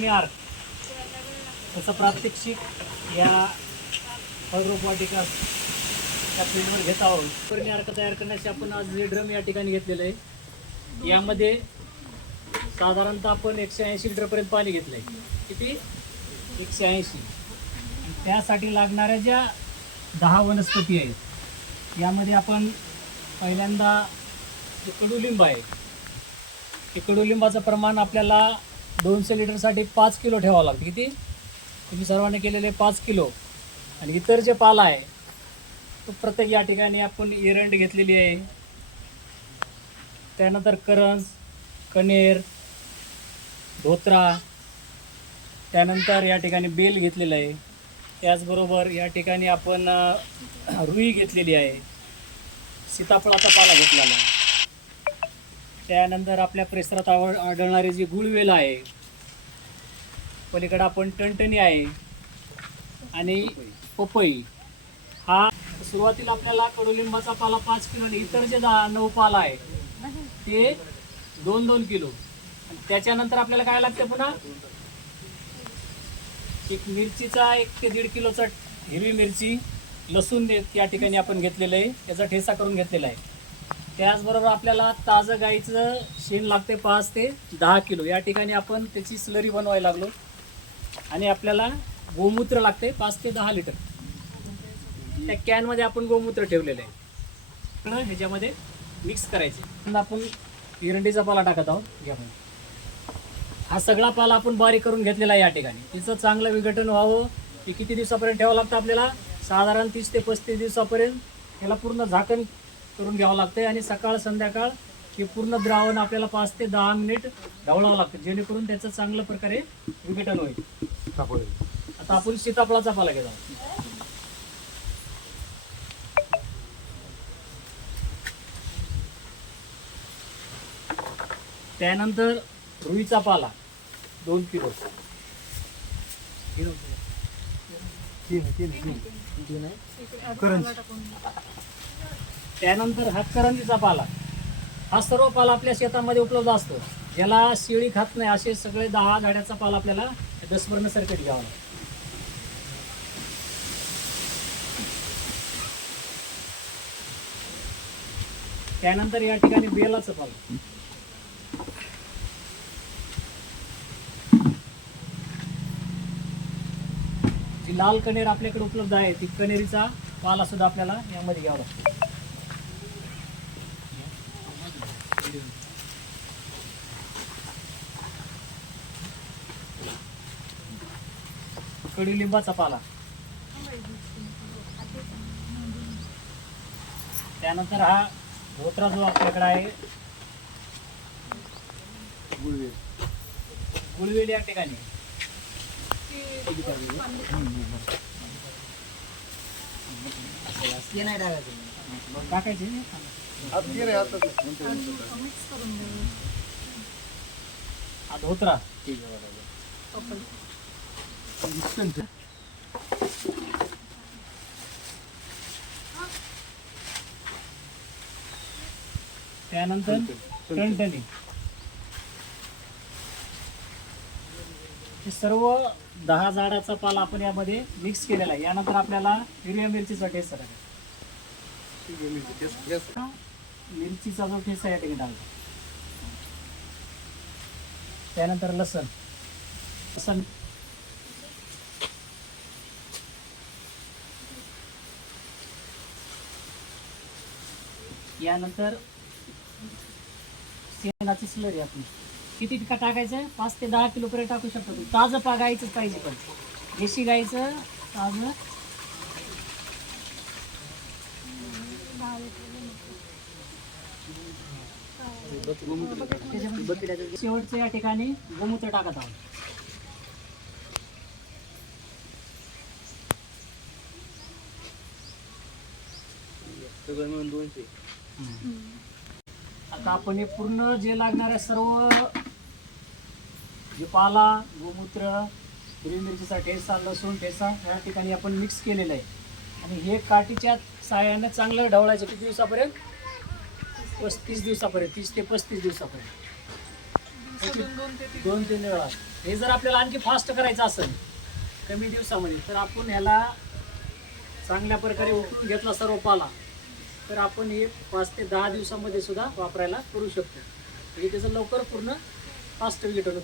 त्याचं प्रात्यक्षिक या फळरोपवाटिका त्या फील्डवर घेत आहोत. पर्णी अर्क तयार करण्यासाठी आपण आज जे ड्रम या ठिकाणी घेतलेलं आहे, यामध्ये साधारणतः आपण 180 लिटरपर्यंत पाणी घेतलं आहे. किती? 180. त्यासाठी लागणाऱ्या ज्या 10 वनस्पती आहेत, यामध्ये आपण पहिल्यांदा जे कडुलिंब आहे, ते कडुलिंबाचं प्रमाण आपल्याला 200 लिटरसाठी 5 किलो ठेवावं लागतं. किती? तुम्ही सर्वांनी केलेले 5 किलो. आणि इतर जे पाला आहे तो प्रत्येक या ठिकाणी आपण एरंड घेतलेली आहे, त्यानंतर करंज, कणेर, धोत्रा, त्यानंतर या ठिकाणी बेल घेतलेलं आहे. त्याचबरोबर या ठिकाणी आपण रुई घेतलेली आहे, सीताफळाचा पाला घेतलेला आहे. त्यानंतर आपल्या परिसरात आढळणारी जी गुळवेल आहे, पलीकडे आपण टणटणी आहे आणि पपई. हा सुरुवातीला आपल्याला कडुलिंबाचा पाला 5 किलो आणि इतर जे 9 पाला आहे ते 2-2 किलो. आणि त्याच्यानंतर आपल्याला काय लागते पुन्हा एक मिरचीचा 1 ते 1.5 किलोचा हिरवी मिरची, लसूण या ठिकाणी आपण घेतलेलं आहे, त्याचा ठेसा करून घेतलेला आहे. त्याचबरोबर आपल्याला ताजं गाईचं शेण लागते 5 ते 10 किलो. या ठिकाणी आपण त्याची स्लरी बनवायला लागलो. आणि आपल्याला गोमूत्र लागते 5 ते 10 लिटर. त्या कॅनमध्ये आपण गोमूत्र ठेवलेलं आहे, ह्याच्यामध्ये मिक्स करायचे. आपण एरंडीचा पाला टाकत आहोत. घ्या, हा सगळा पाला आपण बारीक करून घेतलेला आहे या ठिकाणी. तिचं चांगलं विघटन व्हावं. ते किती दिवसापर्यंत ठेवावं लागतं आपल्याला? साधारण 30 ते 35 दिवसापर्यंत याला पूर्ण झाकण करून घ्यावं लागतं. आणि सकाळ संध्याकाळ हे पूर्ण द्रावण आपल्याला 5 ते 10 मिनिट ढवळावं लागतं, जेणेकरून त्याचं चांगल्या प्रकारे विघटन होईल. आता आपण सीताफळाचा पाला घेत आहोत. त्यानंतर रुईचा पाला 2 किलो. त्यानंतर हा करंजीचा पाला. हा सर्व पाला आपल्या शेतामध्ये उपलब्ध असतो. ज्याला शेळी खात नाही असे सगळे 10 झाडाचा पाला आपल्याला 10 सर्किट घ्यावा लागतो. त्यानंतर या ठिकाणी बेलाचं पाला. जी लाल कणेर आपल्याकडे उपलब्ध आहे, ती कणेरीचा पाला सुद्धा आपल्याला यामध्ये घ्यावा लागतो. कडुलिंबाचा पाला. त्यानंतर हा धोत्रा जो आपल्याकडे आहे, गुळवेल या ठिकाणी टाकायचे. हा धोत्रा. त्यानंतर टणटणी. हे सर्व 10 झाडाचा पाला आपण यामध्ये मिक्स केलेला आहे. यानंतर आपल्याला हिरव्या मिरचीचा ठेसा आहे, मिरचीचा जो ठेसा या ठिकाणी टाकला. त्यानंतर लसण. यानंतर शेणाची स्लरी आपण किती टाकायचं? 5 ते 10 किलो पर्यंत टाकू शकतो. ताजं गाईचंच पाहिजे, पण देशी गाईचं ताजं. शेवटचं या ठिकाणी गोमूत्र टाकत आहोत. आता आपण हे पूर्ण जे लागणाऱ्या सर्व जे पाला, गोमूत्र, हिरवी मिरचीचा ठेसा, लसूण ठेसा या ठिकाणी आपण मिक्स केलेलं आहे. आणि हे काठीच्या साह्याने चांगलं ढवळायचं. किती दिवसापर्यंत? 35 दिवसापर्यंत. 30 ते 35 दिवसापर्यंत. 2-3 वेळा. हे जर आपल्याला आणखी फास्ट करायचं असेल कमी दिवसामध्ये, तर आपण ह्याला चांगल्या प्रकारे उकळून घेतला सर्व पाला, तर आपण हे 5 ते 10 दिवसामध्ये सुद्धा वापरायला करू शकतो. म्हणजे त्याचं लवकर पूर्ण फास्ट रिजल्ट होतो.